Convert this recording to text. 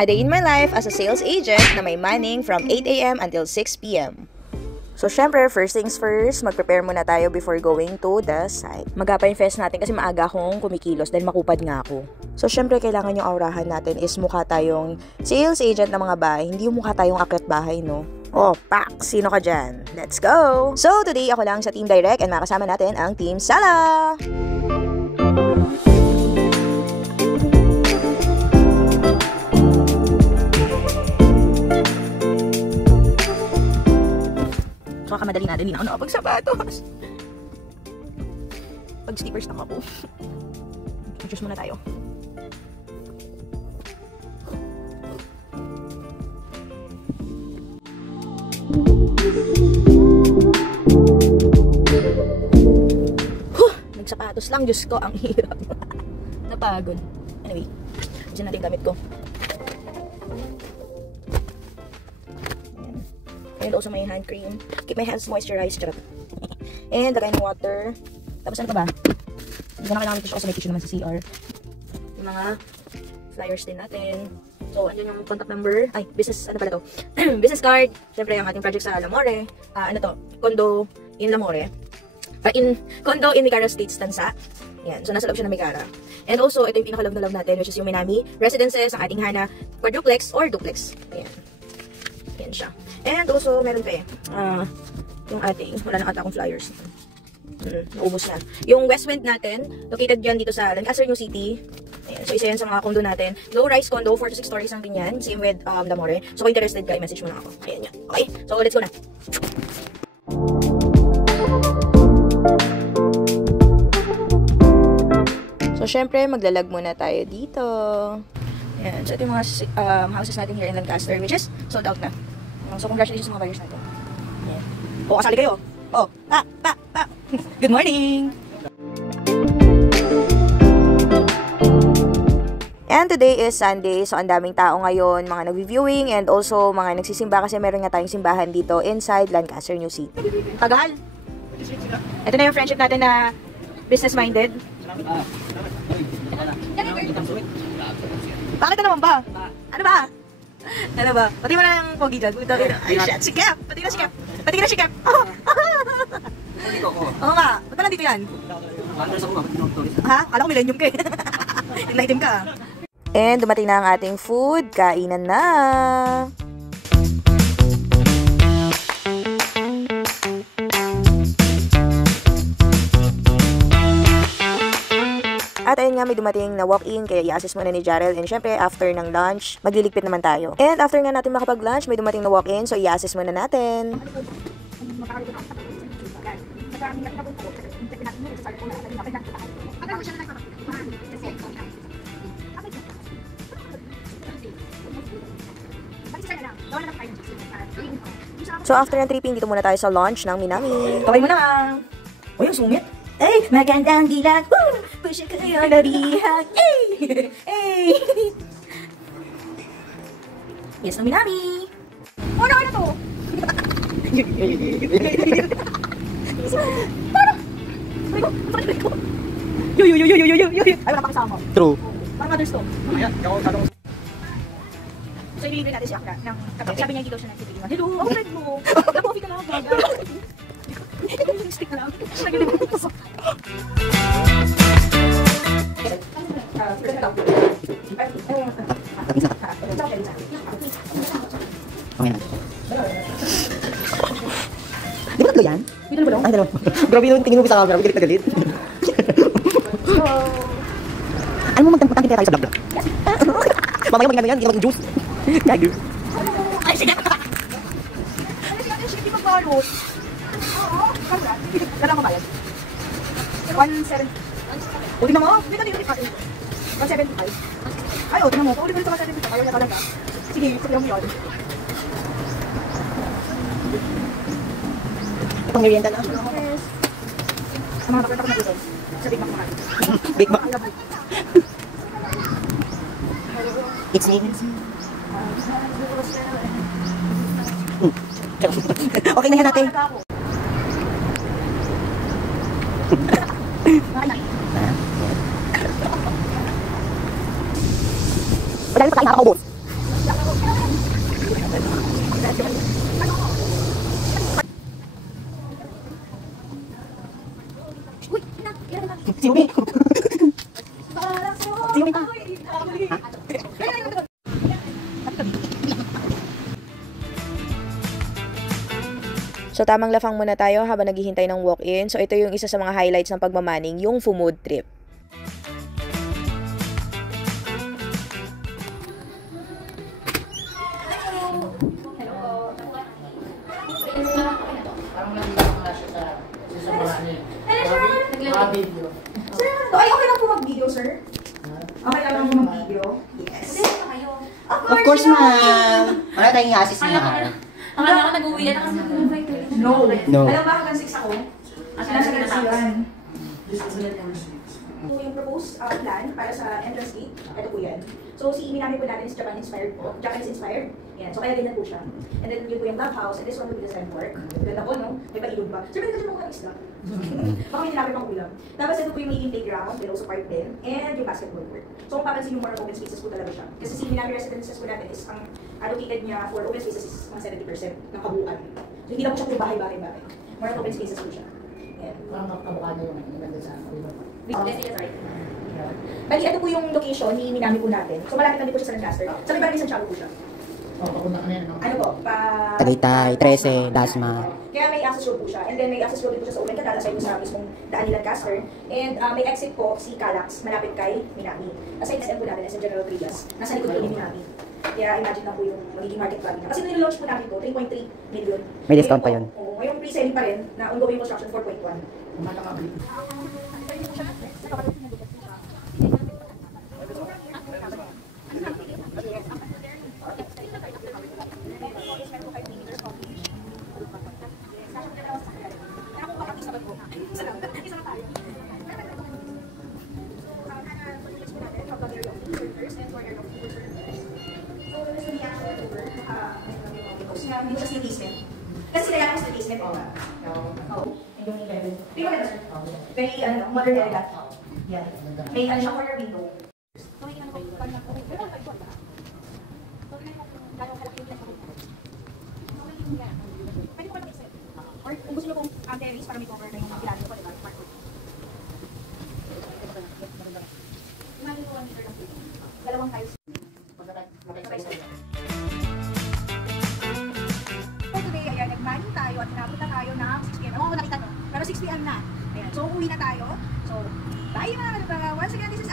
A day in my life as a sales agent na may manning from 8 AM until 6 PM. So, syempre, first things first, mag-prepare muna tayo before going to the site. Mag-pa-invest natin kasi maaga akong kumikilos dahil makupad nga ako. So, syempre, kailangan yung aurahan natin is mukha tayong sales agent ng mga bahay, hindi yung mukha tayong akyat bahay, no? Oh, pak! Sino ka dyan? Let's go! So, today, ako lang sa Team Direct and makasama natin ang Team Sala! So, kamadali na ako nakapagsapatos. Pag-slippers na ako. Adjust muna tayo. Nagsapatos lang, Diyos ko, ang hirap. Napagod. Anyway, dyan natin gamit ko. And also my hand cream. Keep my hands moisturized. And lagay ng water. Tapos ano pa ba? Hindi ko na kailangan tissue kasi may tissue naman sa CR. Yung mga flyers din natin. So, andyan yung contact number. Ay, business, ano pala to? Business card. Siyempre, yung ating project sa Lamore. Ano to? Condo in Lamore. Condo in Micara States, Tansa. Yan. So, nasa loob siya ng Micara. And also, ito yung pinaka-love na love natin, which is yung Minami Residences, ang ating Hana quadruplex or duplex. Ayan. Yan siya. And also, meron pa yung ating, wala na ata akong flyers. Naubos na. Yung Westwind natin, located dyan dito sa Lancaster, New City. Ayan. So, isa yan sa mga condo natin. Low-rise condo, 4 to 6 stories ang ganyan. Same with Lamore. So, kung interested ka, i-message mo lang ako. Ayan yan. Okay? So, let's go na. So, syempre, maglalag muna tayo dito. Ayan. So, ito yung mga houses natin here in Lancaster, which is sold out na. So, congratulations sa mga buyers natin. Ayan. O, kasali kayo. Oh, pa. Good morning! And today is Sunday, so ang daming tao ngayon, mga nag-viewing and also mga nagsisimba kasi meron nga tayong simbahan dito inside Lancaster, New City. Tagal! Ito na yung friendship natin na business-minded. Bakit na naman ba? Ano ba? Ano ba? Pati mo na ng pogi dyan. Ay, shit, si Cap! Pati na si Cap! Pati na si Cap! Oo nga. Ba't ba nandito yan? Ha? Kala ko millennium ka eh. Enlighten ka. And dumating na ang ating food. Kainan na! At ayun nga, may dumating na walk-in, kaya i-assist muna ni Jarrell. And syempre, after ng lunch, magliligpit naman tayo. And after nga natin makapag-lunch, may dumating na walk-in, so i-assist muna natin. So after ng tripping, dito muna tayo sa launch ng Minami. Kaway mo na! O yung sumit? Ay, magandang dilag! Woo! Push it kayo na bihag! Ay! Ay! Yes, ng Minami! Oh, ano to? Parang! Yo! Ay, wala pa kasama. True. Parang mother's to. So, ililibre natin si Akra ng kape. Sabi niya, hindi daw siya nagtitilingan. Hello! Ako friend mo! Nag-coffee ka lang, baga. Stick lang. Di ba tatlo yan? Ay, dalawa. Grabe yung tingin mo sa camera. Galit na galit. Ano mo magtangkot-tangkit kaya tayo sa vlog-vlog? Mamaya magiging yan, hindi ka mag-juice. Gagi. Ay, sige! Ay, sige, hindi mag-balot. Oo, kaya. Gano'n ako bayad? 170. O, tingnan mo. Hindi na dito. 175. Ay, o, tingnan mo. Paulit ko sa 175. Ayaw niya talaga. Sige, sabihan mo yun. Itong merienda na. Yes. Sa mga bakit ako nag-uson. Sa Big Mac mahal. Big Mac? It's me. Okay na yan natin. Madali pa tayo nakakaubos. Uy, Siyumi. Siyumi ka. So, tamang lafang muna tayo habang naghihintay ng walk-in. So, ito yung isa sa mga highlights ng pagmamaning, yung Fumood trip. Ay, okay lang po mag-video, sir? Okay lang po mag-video? Yes. Of course, ma'am. Wala tayong i-assist na mahal. Akala ko nag-uwi na kasi No. No. Alam ba hanggang 6 ako? Kasi nasa Garcian. Ito yung proposed plan para sa entrance gate. Ito po yan. So, si imi namin po natin is Japanese-inspired po. Japanese-inspired. Yan. So, kaya ganyan po siya. And then, yun po yung clubhouse. And this one will be the center work. Ganda po, no? May pailog ba? Sir, pwede ka dyan mga isla. Baka may nilapit pang ulam. Tapos, ito po yung magiging playground. Pero also park din. And yung basketball court. So, kung papansin yung more open spaces po talaga siya. Kasi si imi namin residences po natin is ang allocated niya for open spaces is mga 70% ng kabuuan. So, hindi lang po siya puro bahay-bahay-bahay. More open spaces po siya. Yan. Parang kabukado yung naganda sa Bali, ito po yung location ni Minami po natin. So, malapit lang din po siya sa Lancaster. Sa may barangay Santiago po siya. papunta ka na yan, no? Ano po? Tagaytay, 13, Dasma. Kaya may access road po siya. And then may access road din po siya sa Ulan Canal, aside po sa mismong daan ni Lancaster. And may exit po si Calax, malapit kay Minami. Aside SM po natin, SM General Trias. Nasa likod po ni Minami. Kaya imagine na po yung magiging market value niya. Kasi nilo-launch po namin ito, 3.3 million. May discount pa yun. Oo, ngayon pre-selling pa rin na ongoing construction 4.1. Hindi ko siya basement. Kasi sinayaan ko sa basement. Oo. Yung level. Di ba sir? Very modern area. Yan. May ano siya corner window. Pwede ko mag-mix it. Or kung gusto nyo pong terrace para may cover na yung pilato ko, diba? Mark ko. Imagine ko 1 meter lang po. Dalawang tiles. Nag-money tayo at napunta tayo ng 6 p.m. Ewan ko nakita nyo. Pero 6 p.m. na. Ayan. So, uwi na tayo. So, bye mga kalabang. Once again, this is